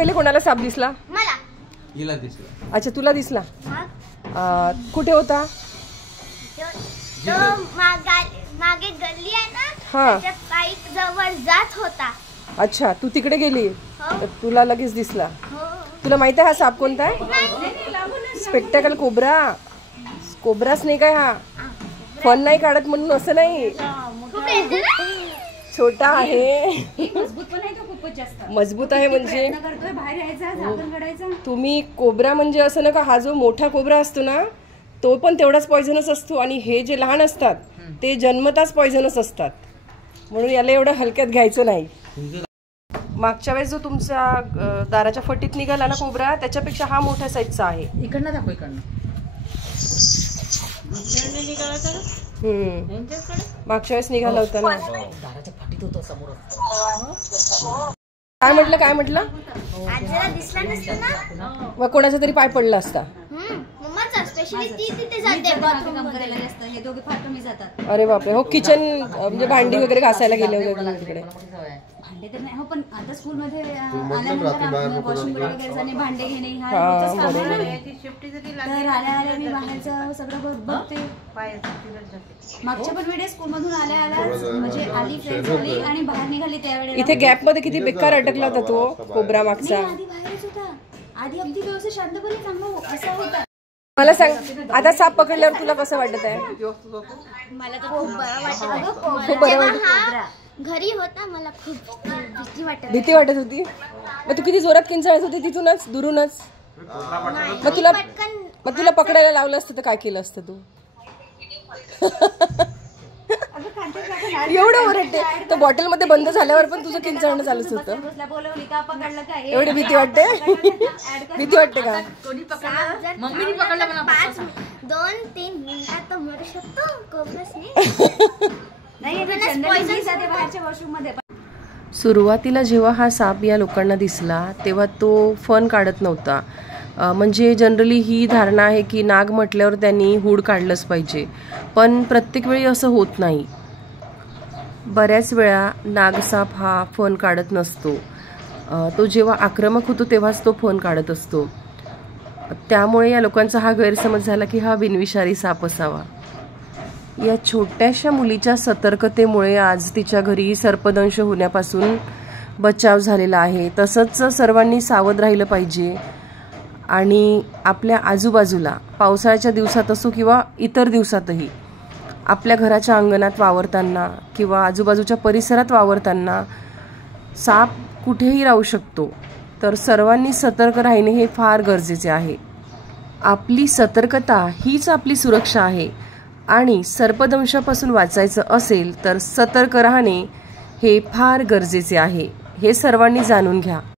पहिले कोणाला साप दिसला? मला. हिला दिसला. अच्छा तुला दिसला. कुठे होता? तो मागे गल्ली आहे ना, हा. त्या पाईप जवळ जात होता. अच्छा तू तिकडे गेली हो. तर तुला लगेच दिसला. हो. तुला माहिती आहे हा साप कोणता आहे? Spectacle cobra. कोब्रा स्नेक आहे हा. फन नाही काढत म्हणून असं नाही, छोटा आहे, मजबूत आहे. म्हणजे तुम्ही कोब्रा म्हणजे असं ना का, हा जो मोठा कोब्रा असतो ना तो पण तेवढाच पॉइझनस असतो आणि हे जे लहान असतात ते जन्मताच पॉइझनस असतात, म्हणून याला एवढं हलक्यात घ्यायचं नाही. मागच्या वेळेस जो तुमच्या दाराच्या फटीत निघाला ना कोब्रा, त्याच्यापेक्षा हा मोठ्या साईजचा आहे. इकडनं दाखव, इकडनं मागच्या वेळेस निघाला होता ना. दाराच्या फटीत होतो समोर. काय म्हटलं? आजीला दिसला नसता ना, मग कोणाचा तरी पाय पडला असता. मम्माचा स्पेशली ती तिथे जाते बाथरूम करायला. हे दोघे फार कमी जातात. अरे बापरे. हो किचन म्हणजे भांडी वगैरे घासायला गेले होते तिकडे. भांडे तर नाही हो, पण आता स्कूल मध्ये आल्यानंतर वॉशिंग वगैरे जाणे, भांडे घेणे हा रोजच काम आहे. तर आल्या मी बाहेरचं सगळं बघते. मागच्या पण वेळेस स्कूल मधून आल्या म्हणजे आली, फ्रेंड्स आली आणि बाहेर निघाली त्यावेळेला. इथे गॅप मध्ये किती बेकार अटकला होता तो कोब्रा मागचा. आधी बाहेरच होता, आधी अगदी व्यवस्थित शांतपणे चांगला असा होता. मला सांग, आता साप पकडल्यावर तुला कसं वाटत आहे? मला तर खूप बरं वाटत. खूप बरं वाटत. घरी होता मला खूप भीती वाटत होती. मग तू किती जोरात किंचाळत होती तिथूनच, दुरूनच. मग तुला पकडायला लावलं असतं तर काय केलं असतं तू? एवढं ओरडते. तर बॉटल मध्ये बंद झाल्यावर पण तुझं किंचाळणं चालूच होतं. एवढी भीती वाटते? भीती वाटते का? मम्मीने पकडला मला. 2-3 मिनिटात मरू शकतो कोब्रासने. सुरुवातीला जेव्हा हा साप या लोकांना दिसला तेव्हा तो फन काढत नव्हता. म्हणजे जनरली ही धारणा आहे की नाग म्हटल्यावर त्यांनी हूड काढलंच पाहिजे, पण प्रत्येक वेळी असं होत नाही. बऱ्याच वेळा नागसाप हा फन काढत नसतो. तो जेव्हा आक्रमक होतो तेव्हाच तो फन काढत असतो. त्यामुळे या लोकांचा हा गैरसमज झाला की हा बिनविषारी साप असावा. या छोट्याशा मुलीच्या सतर्कतेमुळे आज तिच्या घरी सर्पदंश होण्यापासून बचाव झालेला आहे. तसंच सर्वांनी सावध राहिलं पाहिजे आणि आपल्या आजूबाजूला पावसाळ्याच्या दिवसात असो किंवा इतर दिवसातही आपल्या घराच्या अंगणात वावरताना किंवा आजूबाजूच्या परिसरात वावरताना साप कुठेही राहू शकतो. तर सर्वांनी सतर्क राहणे हे फार गरजेचे आहे. आपली सतर्कता हीच आपली सुरक्षा आहे आणि सर्पदंशापासून वाचायचं असेल तर सतर्क राहणे हे फार गरजेचे आहे. हे सर्वांनी जाणून घ्या.